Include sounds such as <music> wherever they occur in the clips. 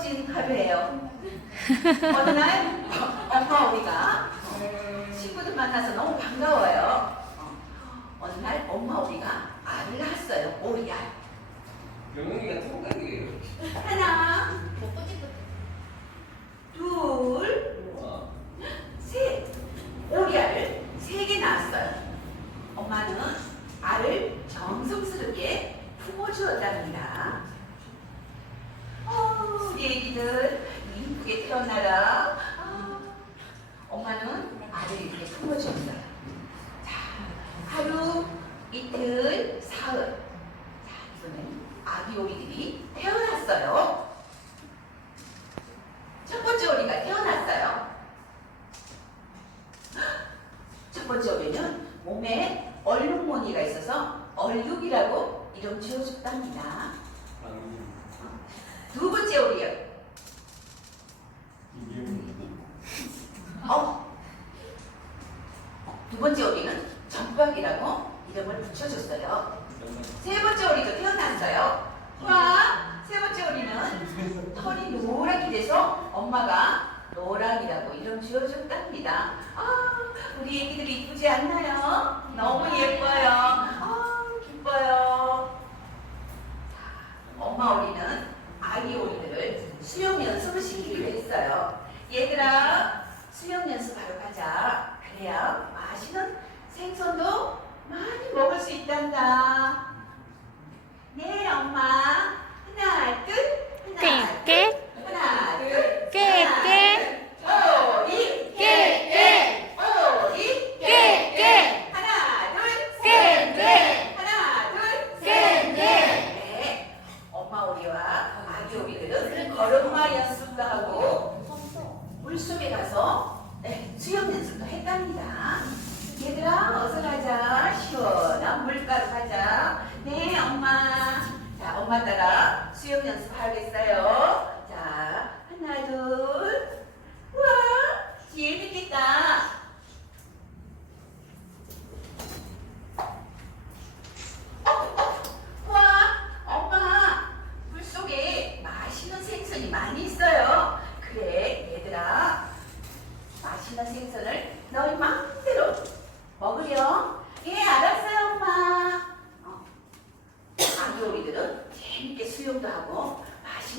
<laughs> 어느 날 엄마 오리가 친구들 만나서 너무 반가워요. 어, 어느 날 엄마 오리가 알을 낳았어요. 오리알. 병영이가 통각이에요. 하나, 둘. 셋. 오리 알을 세 개 낳았어요. 엄마는 알을 정성스럽게 품어주었답니다. 어, 우리 애기들 이쁘게 태어나라. 아, 엄마는 알을 이렇게 품어줬어요. 자, 하루, 이틀, 사흘. 자, 이번엔 아기 오리들이 태어났어요. 첫 번째 오리가 태어났어요. 첫 번째 오리는 몸에 얼룩무늬가 있어서 얼룩이라고 이름 지어줬답니다. 두 번째 오리요. 어. 두 번째 오리는 전박이라고 이름을 붙여줬어요. 세 번째 오리도 태어났어요. 와, 세 번째 오리는 털이 노랗게 돼서 엄마가 노랑이라고 이름 지어줬답니다. 아, 우리 애기들이 이쁘지 않나요? 너무 예뻐요. 아, 기뻐요. 엄마 오리는 아기 오리들을 수영 연습을 시키기로 했어요. 얘들아, 수영 연습하러 가자. 그래야 맛있는 생선도 많이 먹을 수 있단다. 네, 엄마. 하나, 둘, 하나, 둘, 하나, 둘, 깨, 하나, 깨. 둘. 오리, 깨, 깨. 오리, 깨, 깨. 하나, 둘, 깨, 깨. 하나, 둘, 깨, 깨. 네, 엄마 오리와 아기 오리들은 걸음마 연습도 하고 물속에 가서 네, 수영 연습도 했답니다. 얘들아 어서 가자. 시원한 물가로 가자. 네 엄마. 자 엄마 따라 수영 연습하겠어요. 자 하나 둘.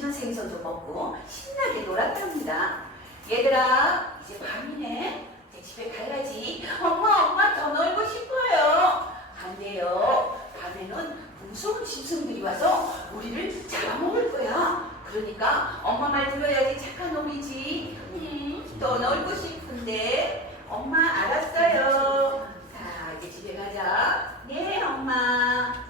맛있는 생선도 먹고 신나게 놀았답니다. 얘들아 이제 밤이네. 이제 집에 가야지. 엄마 엄마 더 놀고 싶어요. 안 돼요. 밤에는 무서운 짐승들이 와서 우리를 잡아먹을 거야. 그러니까 엄마 말 들어야지 착한 놈이지. 음, 또 놀고 싶은데 엄마 알았어요. 자 이제 집에 가자. 네 엄마.